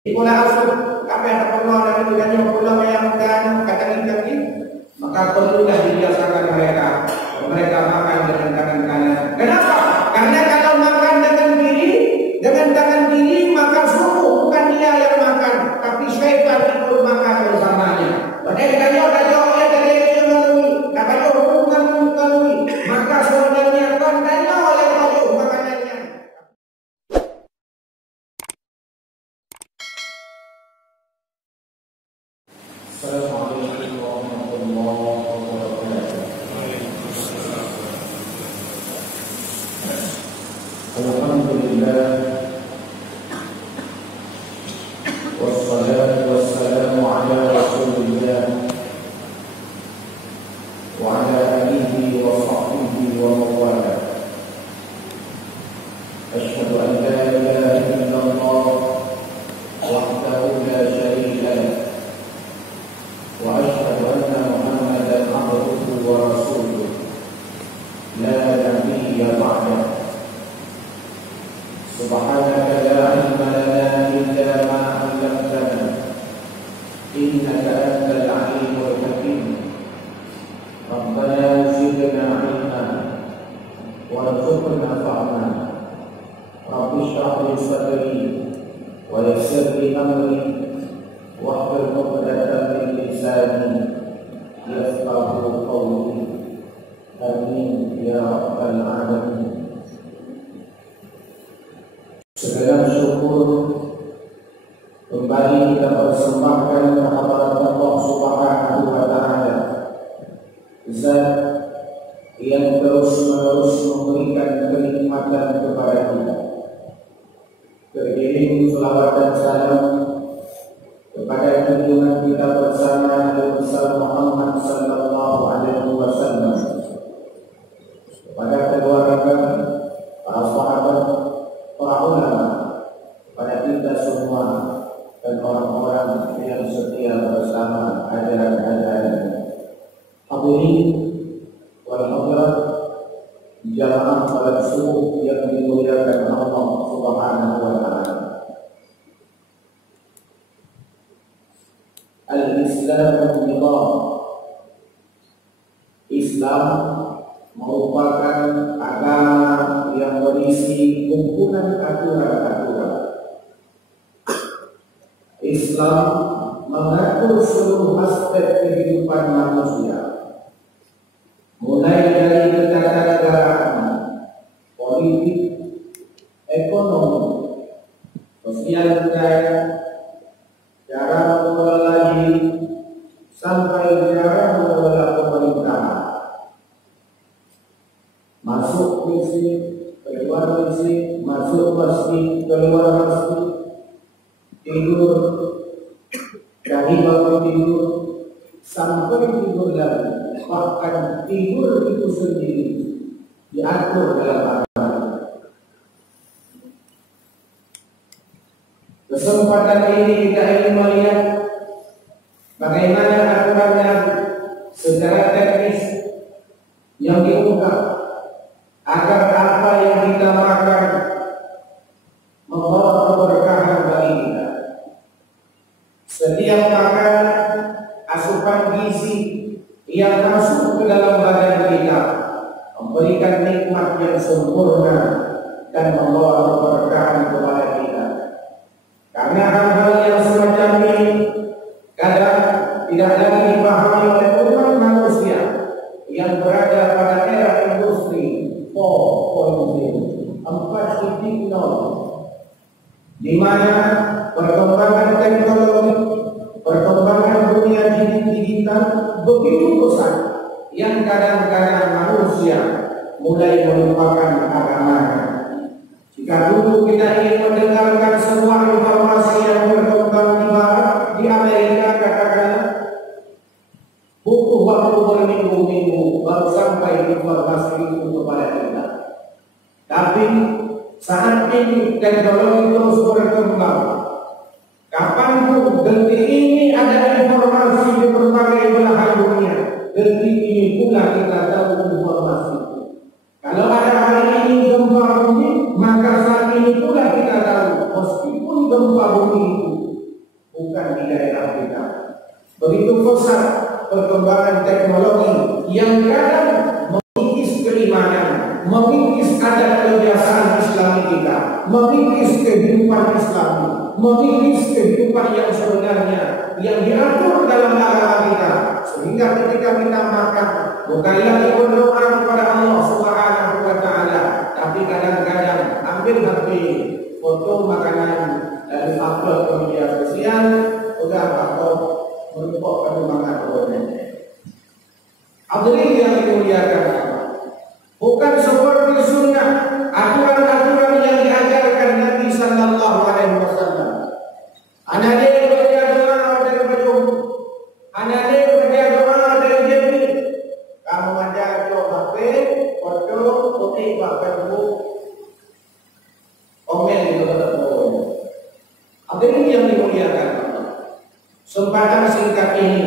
Pula asal apa yang permohonan dengan yang pula bayangkan kata-kata maka perlulah dibiasakan mereka makan dengan tangan kanan. Kenapa? Karena kalau makan dengan tangan kiri maka suruh bukan dia yang makan, tapi syaitan ikut makan bersamanya. Maka sebenarnya kontennya oleh tujuh makanannya. Assalamualaikum warahmatullahi wabarakatuh. Alhamdulillah, wassalatu wassalamu ala rasulillah wa ala alihi wa sahbihi wa mawala. Asyhadu an la ilaha illallah wahdahu la syarika lah وأشهد أن محمدا عبده ورسوله لا نبي بعده سبحانك لا علم لنا إلا ما علمتنا إنك أنت العليم الحكيم ربنا زدنا علما وارزقنا فهما رب اشرح لي صدري ويسر لي أمري واحلل عقدة من لساني يفقهوا قولي آمين ya rabbal alamin. Segala syukur kembali kita persembahkan kehadirat Allah Subhanahu wa taala, Zat yang terus-menerus memberikan kenikmatan kepada kita. Beriring selawat dan salam kepada junjungan kita bersama Nabi Muhammad sallallahu alaihi wasallam, kepada keluarga, para sahabat, para ulama, kepada kita semua dan orang-orang yang setia bersama ajaran-ajaran. Hadirin wal hadirat jamaah salat subuh yang dimuliakan Allah Subhanahu wa taala. Al-Islam nizam. Islam merupakan agama yang berisi kumpulan aturan-aturan. Islam mengatur seluruh aspek kehidupan manusia, mulai dari ketatanegaraan, politik, ekonomi, sosial budaya, cara mengelola diri, sampai cara mengelola pemerintahan. Masuk masjid, keluar masjid, masuk masjid, keluar masjid, tidur, dari bangun tidur, sampai tidur lagi. Bahkan tidur itu sendiri diatur dalam agama. Kesempatan ini kita ingin melihat bagaimana aturannya secara teknis yang diungkap agar apa yang kita makan membawa keberkahan bagi kita. Setiap makanan asupan gizi yang masuk ke dalam badan kita memberikan nikmat yang sempurna dan membawa keberkahan kepada kita. Karena hal-hal yang semacam ini kadang tidak lagi dipahami oleh umat manusia yang berada pada era industri 4.0, di mana perkembangan teknologi, perkembangan dunia digital begitu besar yang kadang-kadang manusia mulai melupakan agamanya. Jika dulu kita ingin mendengarkan semua informasi yang berkembang di barat, di Amerika katakanlah, butuh waktu berminggu-minggu baru sampai informasi itu kepada kita. Tapi saat ini teknologi terus berkembang. Kapanpun detik ini ada informasi di berbagai belahan dunia, detik ini pula kita tahu informasi itu. Kalau ada hari ini gempa bumi, maka saat ini pula kita tahu begitu pesat perkembangan teknologi yang kadang mengikis keimanan, mengikis adat kebiasaan Islami kita, mengikis kehidupan Islami, mengikis kehidupan yang sebenarnya yang diatur dalam agama kita, sehingga ketika kita makan bukan lagi berdoa kepada Allah Subhanahu wa taala, tapi kadang-kadang ambil HP, foto makanan lalu upload ke media sosial, udah upload menumpuk pada makan orangnya. Hadirin yang dimuliakan Allah, bukan seperti sunnah aturan-aturan yang diajarkan Nabi sallallahu alaihi wasallam. Anak dia kerja doa dari baju, anak dia kerja doa dari jepi. Kamu ada jual HP, foto, putih, baju, omel itu betul. Hadirin yang dimuliakan Allah, sempatan singkat ini,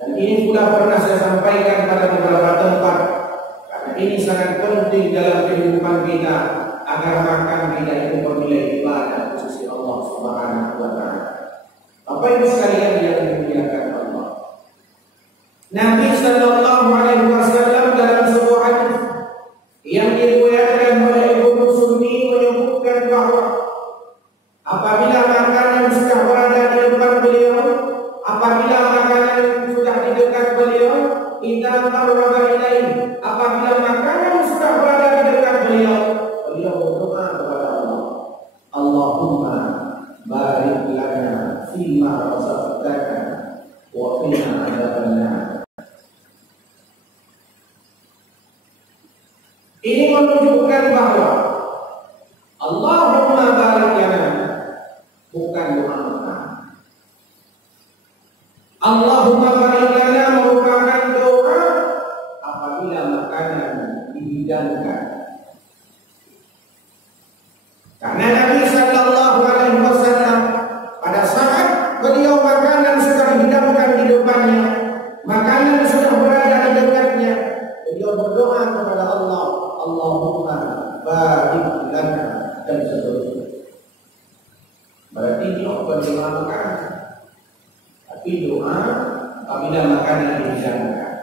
dan ini sudah pernah saya sampaikan pada beberapa tempat, karena ini sangat penting dalam kehidupan kita agar makan kita itu bernilai ibadah di sisi Allah Subhanahu wa taala. Bapak Ibu sekalian yang dimuliakan Allah, Nabi sallallahu alaihi wasallam dalam sebuah hadis yang diriwayatkan oleh Ibnu Sunni menyebutkan bahwa apabila makanan sudah berada di depan beliau, apabila makanan sudah di dekat beliau, idza qarraba ilaihi, apabila makanan sudah berada di dekat beliau, beliau berdoa kepada Allah, Allahumma barik lana fima razaqtana wa qina adzabannar. Ini menunjukkan bahwa Allahumma barik lana bukan doa makan. Allahumma barik lana merupakan doa apabila makanan dihidangkan. Karena Nabi sallallahu alaihi wasallam pada saat beliau makanan sudah dihidangkan di depannya, makanan sudah berada di dekatnya, beliau berdoa kepada Allah, Allahumma barik lana dan seterusnya. Berarti ini bukan doa makan, tapi doa apabila makanan dihidangkan.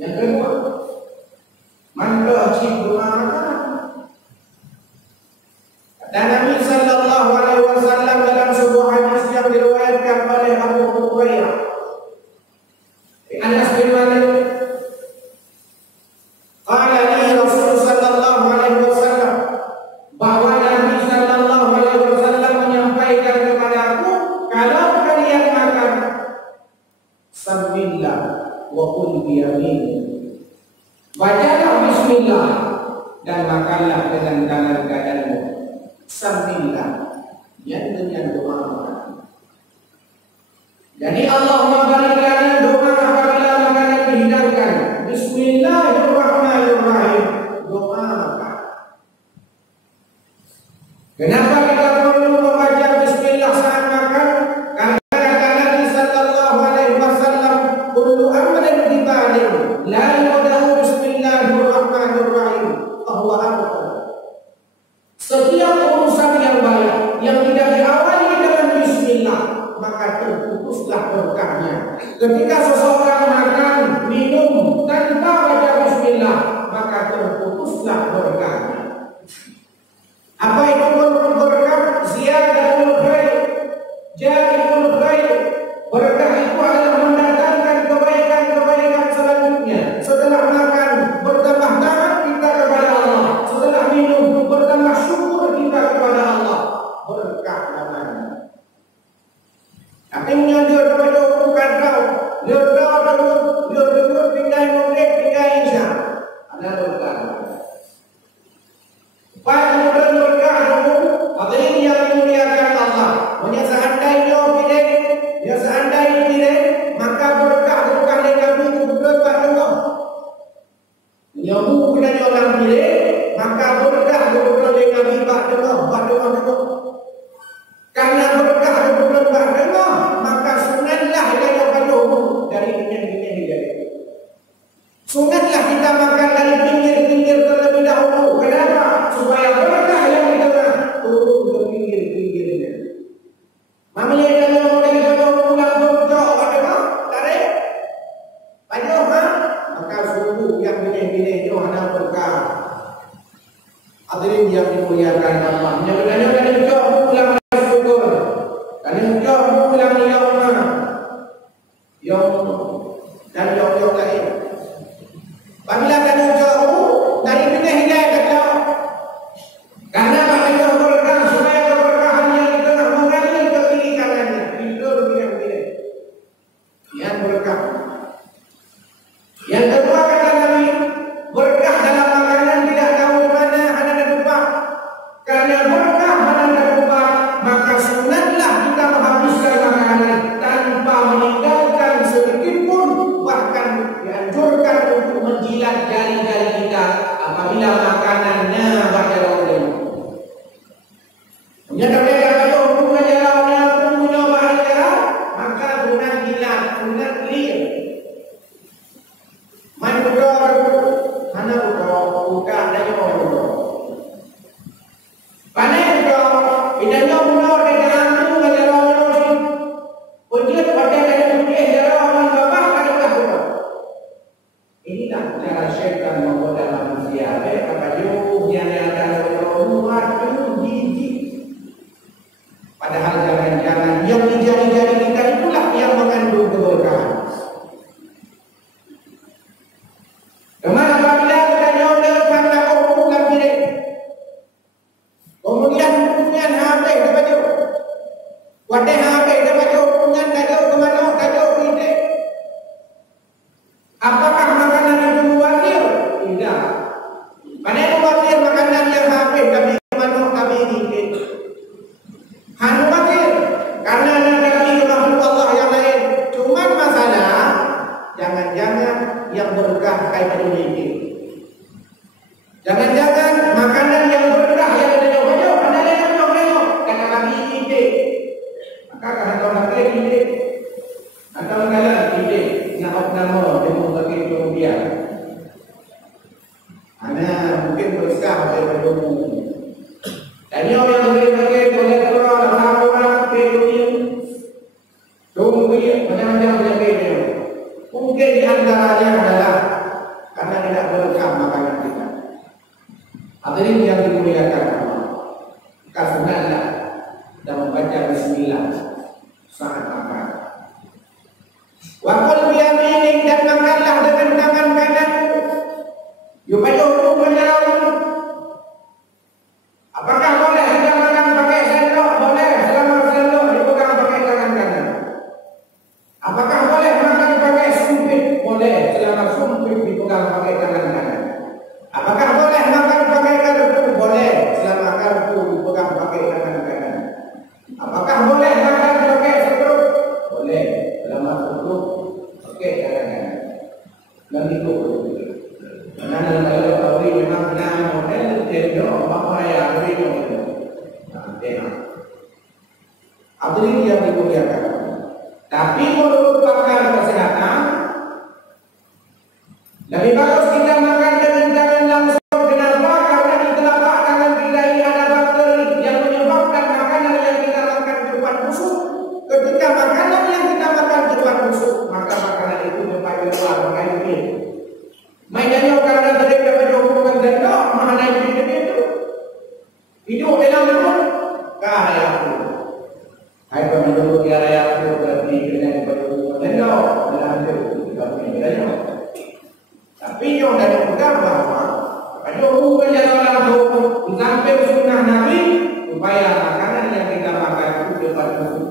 Yang kedua, man wajib doa makan. Dan Nabi sallallahu alaihi wasallam dalam sebuah hadis yang diriwayatkan oleh Abu Hurairah, Anas bin Malik, qala li Rasul sallallahu alaihi wasallam, bahwa Nabi sallallahu alaihi wasallam menyampaikan kepadaku, kalau kalian makan, sambillah wa kul bi yamin, bacalah bismillah dan makanlah dengan tangan kananmu. Sambillah, yang dengan doa makan. Jadi Allahumma barik lana doa apabila makanan dihidangkan. Bismillahirrahmanirrahim, doa makan. Kenapa kita perlu membaca bismillah saat makan? Karena kata Nabi sallallahu alaihi wasallam, kullu amrin dibalin la yudahu bismillahirrahmanirrahim fahuwa abtar. Setiap urusan yang baik yang tidak diawali dengan bismillah, maka terputuslah berkahnya. Ketika seseorang makan, minum tanpa baca bismillah, maka terputuslah berkahnya. Apa itu berkah? Ziyadatul khair, jadiul khair. Berkah itu adalah mendatangkan kebaikan-kebaikan selanjutnya. Setelah makan, bertambah taat kita kepada Allah. Setelah minum, bertambah syukur kita kepada Allah. Berkah namanya. Tapi menyanjur kepada bukan kau. Dia tinggal murid, tinggal insya. Ada berkah. Pada berkah itu, hadirin yang dimuliakan Allah. Seandainya tidak, maka berkah bukan dengan itu berkah Allah. Yang bukan orang pilih, maka berkah bukan dengan ibad Allah. Karena berkah bukan Allah, maka sunatlah kita berdoa dari pinggir-pinggir. Sunatlah kita makan dari pinggir-pinggir terlebih dahulu. Kenapa? Supaya berkah yang di tengah turun ke pinggir-pinggirnya. Mamanya kalau kita pulang Mengajar ke dalam itu mengajar orang ujian pada dari ujian dari orang bapak kali kahwa. Inilah cara syaitan menggoda manusia. Apa jauh yang ada orang itu jijik. Padahal jangan-jangan yang di jari-jari kita itulah yang mengandung keberkahan. Kemana apabila kita jauh dalam takut hukum diri. Kemudian hukumnya HP dapat jauh. Wadah HP dapat jauh hukumnya jauh kemana jauh kita. Apakah makanan itu wajar? Tidak. Mana itu wajar makanan yang HP tapi kemana tapi kita. Hanya wajar karena ada lagi makhluk Allah yang lain. Cuma masalah jangan-jangan yang berkah kayak ini. Jangan-jangan makanan yang berkah yang ada jauh-jauh, ada yang jauh-jauh. Kata kami ini, maka kata kami ini, atau kalian ini, nak nama demo bagi kemudian. Ana mungkin berkah dari demo. Dan orang boleh keluar orang kemudian, kemudian macam-macam yang mungkin di antaranya adalah karena tidak berkah makanan kita. Hadirin yang dimuliakan Allah, kasunanlah dan membaca Bismillah saat makan. Wakul biyaminik dan makanlah dengan tangan kanan. Yubayuhu menjauh. Apakah boleh kita makan pakai sendok? Boleh, selama sendok dipegang pakai tangan kanan. Apakah boleh makan pakai sumpit? Boleh, selama sumpit dipegang pakai tangan kanan. Apakah boleh makan pakai garpu? Boleh, selama garpu dipegang pakai tangan kanan. Apakah boleh makan pakai sendok? Boleh, selama sendok pakai tangan kanan. Dan itu karena dalam teori memang nama model sendok apa yang berbeda. Hadirin yang dimuliakan. Tapi menurut pakar kesehatan, lebih bagus kita makan dengan tangan langsung. Kenapa? Karena di telapak tangan kita ini ada bakteri yang menyebabkan makanan yang kita makan cepat busuk. Ketika makanan yang kita makan cepat busuk, maka makanan itu cepat keluar, maka itu. Mainannya karena tadi dapat hubungan sendok, mana itu? Hidup dalam mulut, kaya aku. Hai pemilu tiara yang aku berarti dengan hubungan sendok, dalam itu kita punya. Tapi yang dari pegang bahwa pada hubungan yang orang itu sampai sunnah Nabi supaya makanan yang kita makan itu cepat busuk.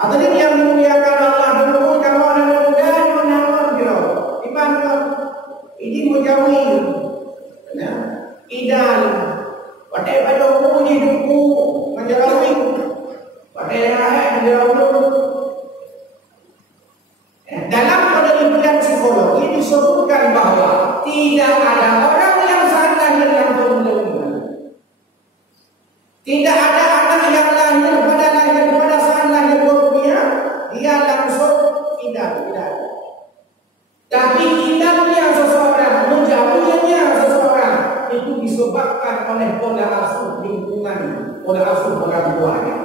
Hadirin yang dimuliakan Allah dulu kalau ada mudah menawan kira. Ibarat ini mujawi. Nah, ideal. Pada hubungan hidupku menjarawi. Pada rakyat menjarawi. Dalam penelitian psikologi disebutkan bahwa tidak ada orang yang saat lahir langsung menerima. Tidak ada anak yang lahir pada saat lahir dunia dia langsung tidak. Tapi tidaknya seseorang, menjauhnya seseorang itu disebabkan oleh pola asuh lingkungan, pola asuh orang tuanya.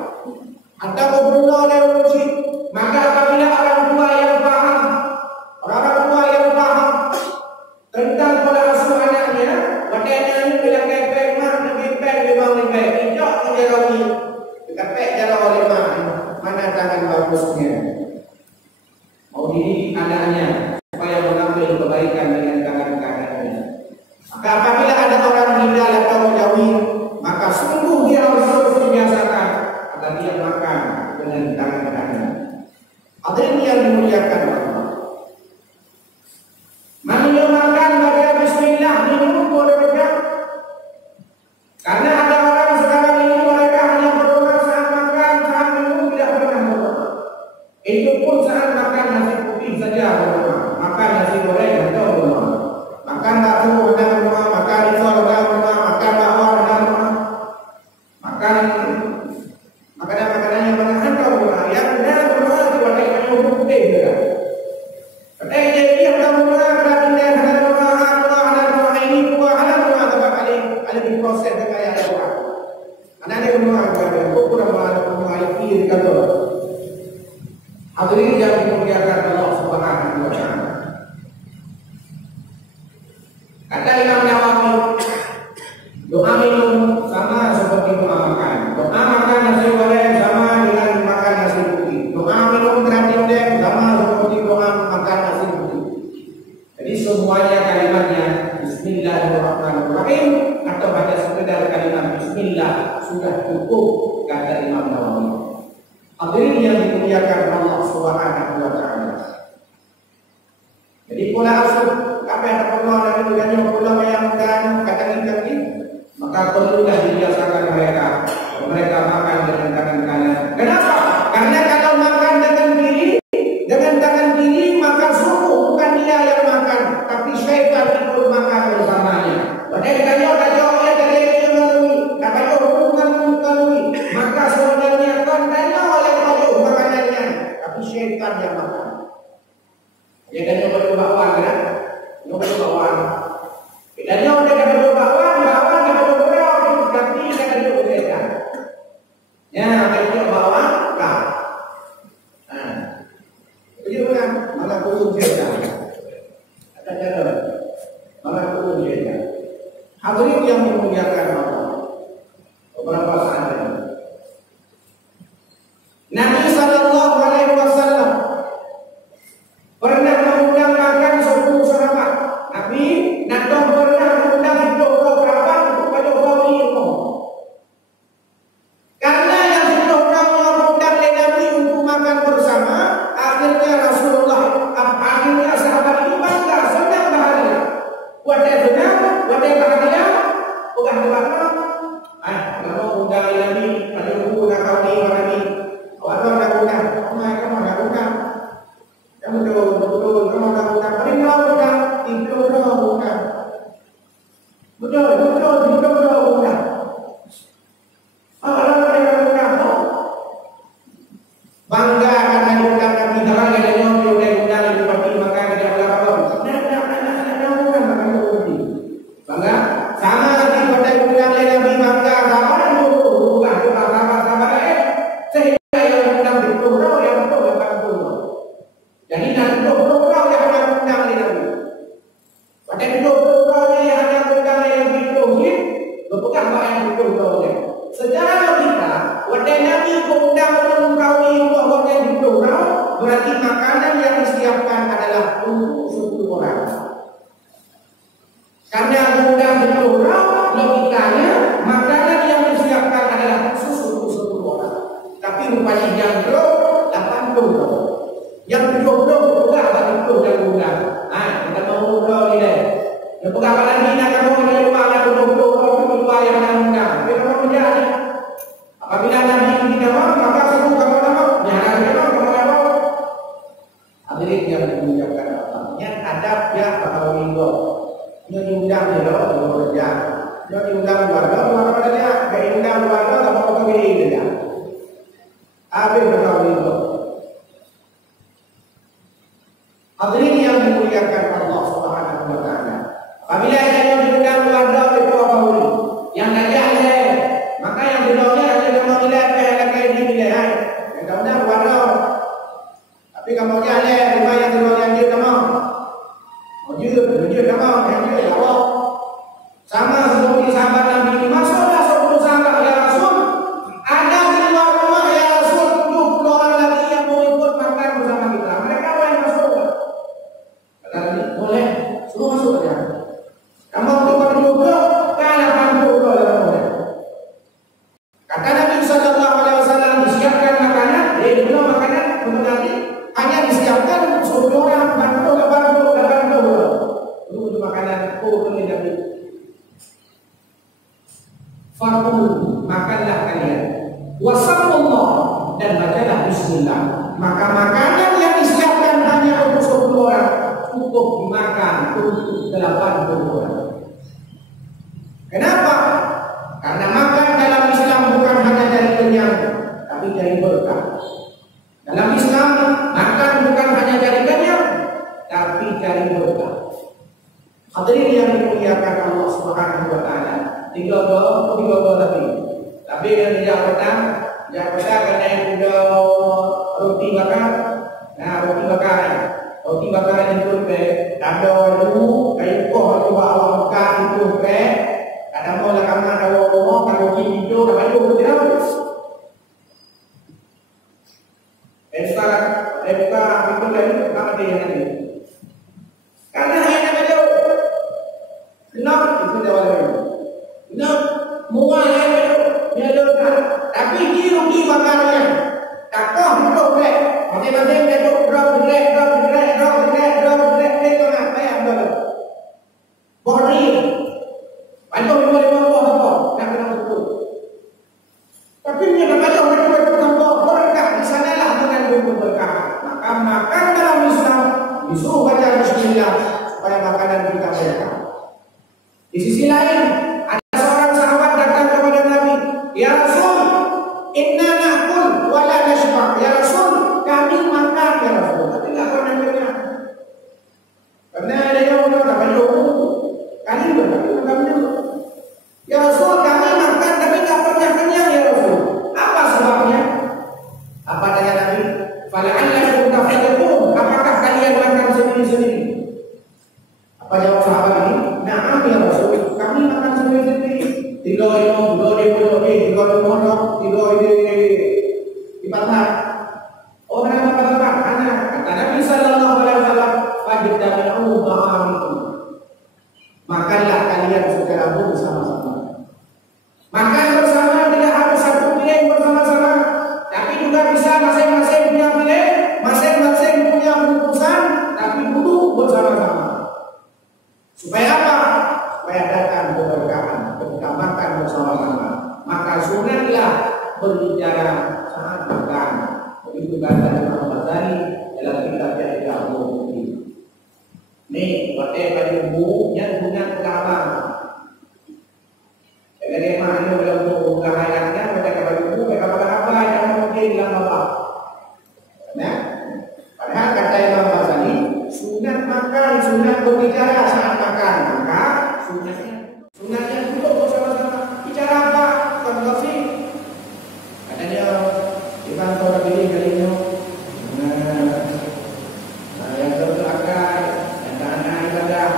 Atau berulang evolusi. Maka apabila orang tua yang paham tentang pola asuh anaknya, wadahnya ini bila kepek mah, kepek memang lebih hijau menjarawi, kepek jarawi mana tangan bagusnya. Mau dididik anaknya supaya mengambil kebaikan dengan tangan kanannya. Maka apabila ada orang hidal atau menjauhi, maka sungguh dia harus terus dibiasakan agar dia makan dengan tangan kanan. Hadirin yang dimuliakan Allah. Mana makan baca Bismillah minum boleh baca. Karena ada orang sekarang ini mereka hanya berdoa saat makan, saat minum tidak pernah berdoa. Itu pun saat makan nasi putih saja berdoa. Makan nasi goreng atau berdoa. Makan bakso ada berdoa, makan risol ada berdoa, makan bakwan ada berdoa. Makan makanan-makanan yang mana ada berdoa. Yang benar berdoa diwakilkan hukum putih juga. Jadi yang berdoa berarti dia ada berdoa ini berdoa ada berdoa tempat ada diproses dengan ayat doa. Karena ada rumah ada kurang rumah ini kata. Hadirin yang dimuliakan Allah Subhanahu wa taala. Kata Imam Nawawi, doa minum sama seperti doa makan. Doa makan nasi goreng sama dengan makan nasi putih. Doa minum terakhir sama seperti doa makan nasi putih. Jadi semuanya kalimatnya Bismillahirrahmanirrahim atau hanya sekedar kalimat Bismillah sudah cukup, kata Imam Nawawi. Hadirin yang dimuliakan Allah Subhanahu wa taala. Jadi pola asuh apa yang terkenal dengan ulama yang dan kata-kata maka perlulah dibiasakan mereka. Mereka makan dengan tangan kanan. Kenapa? Karena kalau makan dengan tangan kiri maka sungguh bukan dia yang makan, tapi syaitan ikut makan bersamanya. Maka sebenarnya kontennya oleh tujuh makanannya, tapi syaitan yang makan. Dia kan nyoba bawang kan? Nyoba bawang. Dan nyoba bawang, tapi dia kan nyoba beda. Ya, kan nyoba bawang, kah? Jadi orang malah kurung beda. Ada cara, malah kurung beda. Hadirin yang dimuliakan Allah. Beberapa saat ini. Nabi sallallahu alaihi wasallam pernah mengundang makan 10 sahabat. Nabi Nabi pernah mengundang itu beberapa kepada orang itu. Karena yang sudah pernah mengundang Nabi untuk makan bersama, akhirnya Rasulullah, akhirnya sahabat itu bangga, senang bahagia. Wadah bahagia, bukan berapa. Kalau undang Nabi, ada buku nak kau ni Nabi. Awak nak undang, kamu nak undang. Kamu betul, kamu nak undang. Paling kau undang, itu undang. Betul undang. Awak nak undang. Bangga karena undang Nabi. Jangan ada yang undang itu pasti makan dia undang apa? Nak undang makan itu. Bangga. Sama nanti pada undang Nabi bangga. Sehingga yang undang di pulau yang betul bukan pulau. Jadi nanti pulau yang hanya undang di Nabi. Pada pulau yang hanya undang yang di pulau, bukan yang di pulau. Secara logika, pada Nabi undang pulau yang di pulau, berarti makanan yang disiapkan adalah untuk 10 orang. Karena undang di pulau, logikanya makanan yang disiapkan adalah khusus untuk 10 orang. Tapi rupanya yang 80, yang 70 juga bagi itu dan guna. Kita mau ngobrol ni deh. Yang pegawai lagi nak kamu dengan lupa nak 20 lupa yang nak guna. Tapi kamu menjadi. Apabila Nabi tidak mau, maka semua kamu mau. Jangan memang kamu mau. Hadirin yang dimuliakan Allah. Yang adab ya bakal minggu. Yang diundang dia kerja. Yang diundang keluarga dia. Yang diundang keluarga tak mau kembali dia. Apa yang berkau itu? Hadirin yang dimuliakan Allah Subhanahu wa taala. Apabila yang diundang keluarga itu apa boleh? Yang ada maka yang diundangnya ada kamu nilai apa yang kayak ini nilai. Yang diundang keluarga. Tapi kamu ada lima yang diundang dia kamu. Jujur kamu yang dia Allah. Sama seperti sahabat Nabi masuklah 10 sahabat ya Rasul. Ada di luar rumah ya Rasul 70 orang lagi yang mau ikut makan bersama kita. Mereka boleh masuk? Kata Nabi, boleh. Suruh masuk aja. Kamu untuk 70, kan 80 boleh. Kata Nabi sallallahu alaihi wasallam disiapkan makanan, di mana makanan sebenarnya hanya disiapkan untuk 10 orang, 80. Untuk makanan oleh Nabi. Fakul makanlah kalian. Wasallallahu dan bacalah bismillah. Maka makanan yang disiapkan hanya untuk 10 orang cukup dimakan untuk 80 orang. Kenapa? Karena makan dalam Islam bukan hanya dari kenyang, tapi dari berkah. Dalam Islam makan bukan hanya dari kenyang, tapi dari berkah. Hadirin yang dimuliakan Allah Subhanahu wa taala. Tiga lebih. Tapi yang Yang petang kan naik kuda roti bakar. Nah, roti bakar. Roti bakar itu ke ada dulu kayu koh tu bawa bakar itu ke. Ada mau lah kamar ada mau kalau hijau ada baju tidak. Sekarang mereka itu dari apa dia nanti? Karena hanya baju. Kenapa itu jawabnya? Kenapa? Mual hanya baju. Dia lepas. Tapi dia rugi bakarnya. Takoh itu ke. Masing-masing dia tu drop direct. Dia kena saya ambil. Bori. Baju 550 apa? Nak kena betul. Tapi dia dah baju berkah di sanalah mengandung berkah. Maka makan dalam Islam disuruh baca bismillah supaya makanan kita berkah. Di sisi lain ada seorang sahabat datang kepada Nabi, "Ya Rasul, inna na'kul wa la nashba." Ya Rasul, kami makan ya Rasul, tapi tak pernah kenyang. Karena ada yang orang tak baju kali makan dulu. Ya Rasul, kami makan tapi tak pernah kenyang ya Rasul. Apa sebabnya? Apa tanya Nabi? Fala'allakum tafadhakun. Apakah kalian makan sendiri-sendiri? Apa jawab sahabat ini? Na'am ya Rasul, kami makan sendiri-sendiri. Tiga di pasar. Oh, kenapa Pak? Karena kata Nabi sallallahu alaihi wasallam, "Fajtami'u ta'amikum." Makanlah kalian secara bersama-sama. Makan bersama tidak harus satu piring bersama-sama, tapi juga bisa masing-masing punya piring, masing-masing punya bungkusan, tapi duduk bersama-sama. Supaya apa? Supaya datang keberkahan ketika makan bersama-sama. Maka sunatlah berbicara saat makan. Begitu kata Imam Ghazali dalam kitabnya Iqamul Mu'min. Ni pakai baju yang punya perkara. Jadi mana dalam buku hayatnya mereka baju mereka apa yang mungkin dalam apa? Nah, padahal kata Imam Ghazali sunat makan, sunat berbicara saat makan. Maka sunatnya duduk bersama-sama. Bicara apa? Konversi. Katanya di kantor pilih kalinya. Nah, yang terbelakang, yang tak anak ibadah.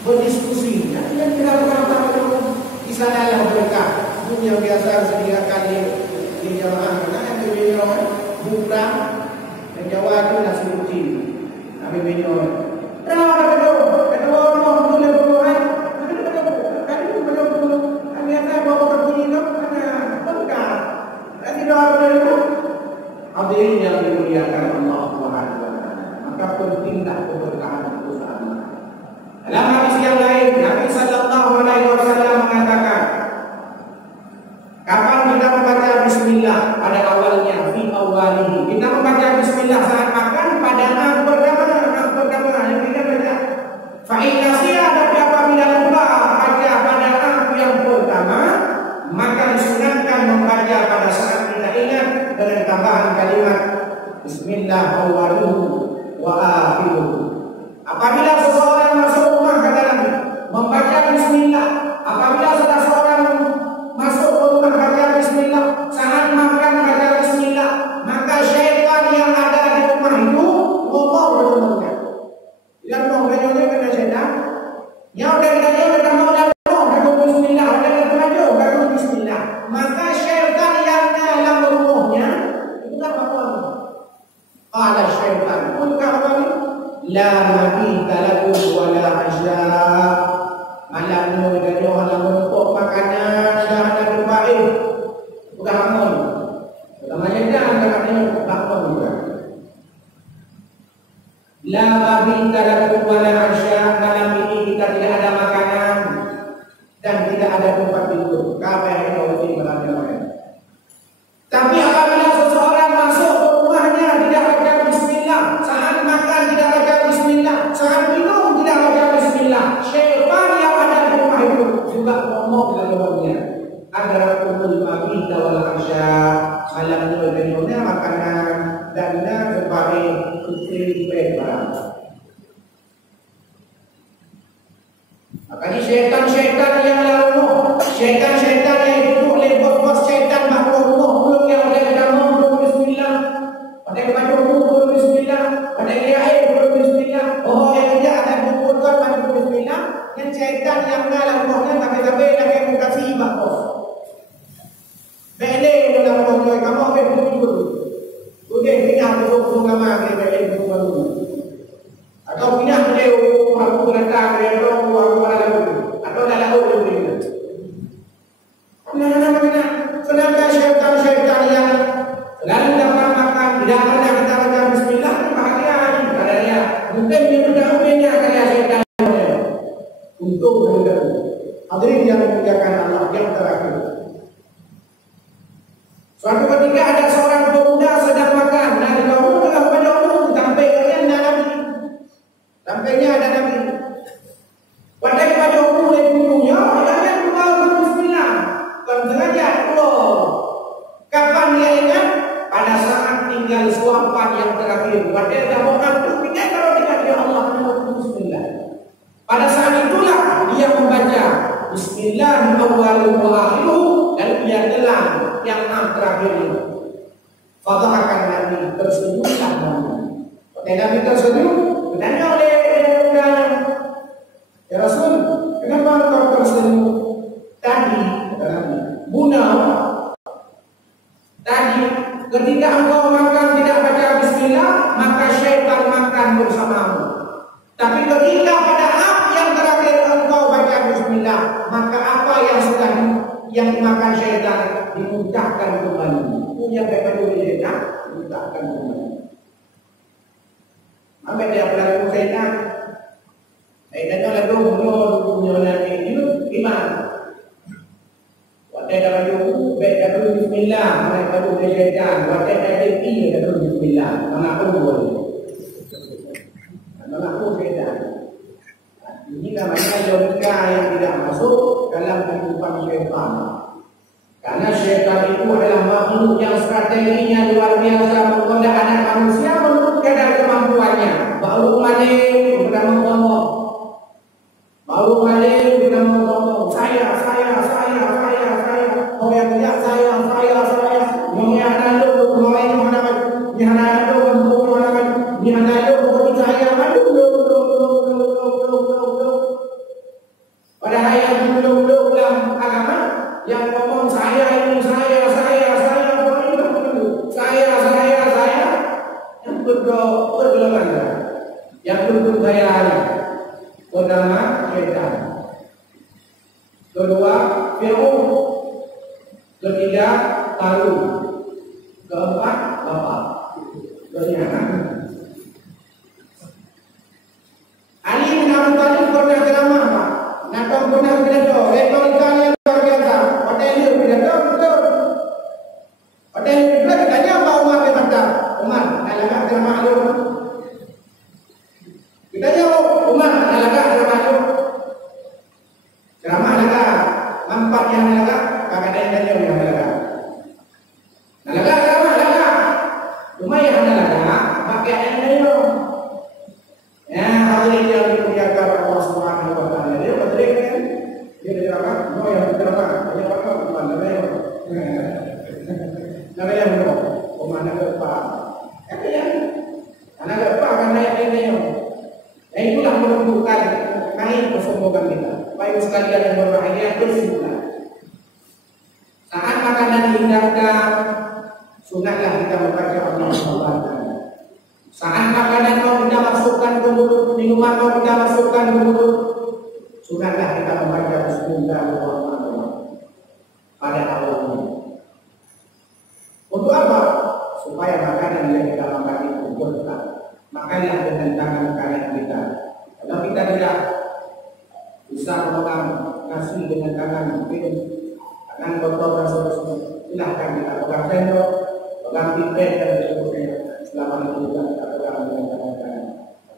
Berdiskusi, yang tidak berapa di sana lah mereka. Yang biasa sediakan di jamaah, karena yang beliau bukan yang Jawa itu nasi putih. Nabi beliau, kenapa betul? Kedua orang boleh berdoa. Kali itu betul. Kami ada bawa berbunyi itu karena berkah. Nanti doa beliau. Hadirin yang dimuliakan Allah Subhanahu wa taala. Maka pentinglah keberkahan itu sama. Dalam hadis yang lain, Nabi sallallahu alaihi wasallam mengatakan, kapan kita membaca bismillah pada awalnya, fi awalihi. Kita membaca bismillah saat makan pada ang pertama yang kita baca. Fa in nasiya, tapi apabila lupa baca pada ang yang pertama, maka disunatkan membaca pada saat kita ingat dengan tambahan kalimat bismillah awwaluhu wa akhiruhu. Apabila seseorang masuk rumah, kata Nabi, membaca bismillah. Apabila seseorang masuk rumah baca bismillah, saat makan baca bismillah, maka syaitan yang ada di rumah itu ngomong bertemunya. Tidak mau berjodoh dengan syaitan. Yang udah kita mau dan mau bismillah, udah kita belajar bismillah. Maka syaitan yang dalam rumahnya itulah apa? Ada syaitan. Bukan apa ni? La mabita lakum wa la asya. Malam ni kita orang untuk makanan dah ada berbaik. Bukan bangun. Namanya dah katanya bangun juga. La mabita lakum wa la asya. Malam ini kita tidak ada makanan dan tidak ada tempat tidur. Apa yang kita boleh malam ini? Tapi apabila seseorang masuk ke rumahnya tidak ada prepare barang. Makanya syaitan-syaitan yang lalu, syaitan-syaitan yang duduk oleh bos-bos syaitan bahawa rumah belum yang oleh agama belum bismillah, pada kepada umum belum bismillah, pada air belum bismillah, oh yang tidak ada bukukan pada bismillah, yang syaitan yang lalu rumahnya sampai-sampai lagi mengkasih bos. Bele dalam rumah kamu apa yang dulu. Udah pindah ke rumah kamu bele dulu. Atau pindah ke aku berkata dia aku lalu atau dah lalu dia. Kenapa? Kenapa syaitan yang selalu dapat makan tidak pernah kita baca bismillah bahagia katanya. Mungkin dia sudah umumnya kaya syaitan. Untuk mendengar. Hadirin yang dimuliakan Allah yang terakhir. Suatu ketika ada seorang pemuda sedang makan dan kamu telah pada umum sampai kalian Nabi. Sampainya ada Nabi. Pada kepada umum dan umumnya, kalian membawa bismillah. Kalau sengaja Allah. Kapan dia ingat? Pada saat tinggal suapan yang terakhir. Pada dah makan tu, fikir kalau dia Allah membawa bismillah. Pada saat itulah dia membaca bismillah awwaluhu wa akhiruhu dan dia telah yang terakhir ini. Fadhahakan Nabi, tersenyumlah Nabi. Pada Nabi tersenyum, bertanya oleh budanya, ya Rasul, kenapa engkau tersenyum? Tadi, Buna, tadi ketika engkau makan tidak baca bismillah, maka syaitan makan bersamamu. Tapi ketika pada yang terakhir engkau baca bismillah, maka apa yang sudah yang dimakan syaitan dimudahkan kembali. Itu yang mereka syaitan dimudahkan kembali. Apa dia pelaku syaitan? Syaitan lalu punya nanti itu gimana? Waktu ada baju, baik ada bismillah, mana baju syaitan. Waktu ada pi ada bismillah, mana pun boleh. Mana pun syaitan. Ini namanya logika yang tidak masuk dalam kehidupan syaitan. Karena syaitan itu adalah makhluk yang strateginya luar biasa menggoda anak manusia menurut kadar kemampuannya. Baru malik sudah ngomong, baru malik sudah ngomong. Saya. Oh yang tidak saya. Yang lalu kemarin mana maju, yang lalu kemarin maju, yang lalu saya maju. Pada ayat belum dalam agama yang ngomong saya itu saya yang bergolongan yang berdua saya bernama syaitan. Kedua Fir'aun, ketiga Qarun, keempat bapak. Kelima Ali bin Abi Thalib pernah ceramah Pak. Nakam pernah pidato, retorikanya luar biasa. Hotel pidato betul. Hotel pidato tanya Pak Umar bin Khattab. Umar, nalagak ceramah lu. Kita jawab, Umar, nalagak ceramah lu. Ceramah nalagak, mampat yang nalagak, kakak dan yang nalagak. Nalagak ceramah nalagak. Lumayan nalagak, pakai yang nalagak. Ya, hadirin yang dimuliakan Allah Subhanahu wa taala. Dia betul kan? Dia ceramah, mau yang ceramah, banyak orang bukan namanya belum. Pemana apa? Kata yang anak apa kan naik. Dan itulah menunjukkan naik kesombongan kita. Baik sekalian yang berbahagia bersyukur. Saat makanan dihidangkan, sunatlah kita membaca Allah Subhanahu wa taala. Saat makanan mau kita masukkan ke mulut, minuman mau kita masukkan ke mulut, sunatlah kita membaca Bismillahirrahmanirrahim pada awalnya. Untuk apa? Supaya makanan yang kita makan itu berkah. Makanlah dengan tangan kanan kita. Kalau kita tidak bisa memakan nasi dengan tangan mungkin tangan kotor dan seterusnya, silahkan kita pegang sendok, pegang pipet dan seterusnya. Selama itu juga kita pegang dengan tangan kanan.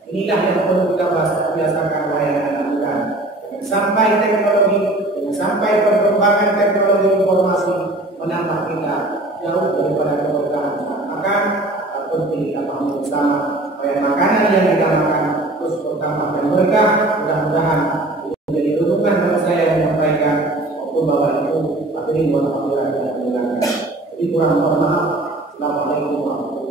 Inilah yang perlu kita biasakan layanan lakukan. Dengan sampai teknologi, dengan sampai perkembangan teknologi informasi menambah kita jauh daripada keberkahan. Maka penting kita pahami bersama supaya supaya makanan yang kita makan terus bertambah dan berkah. Mudah-mudahan itu menjadi rujukan buat saya yang menyampaikan maupun bahwa itu materi buat apabila tidak menggunakan. Jadi kurang mohon maaf. Assalamualaikum warahmatullahi wabarakatuh.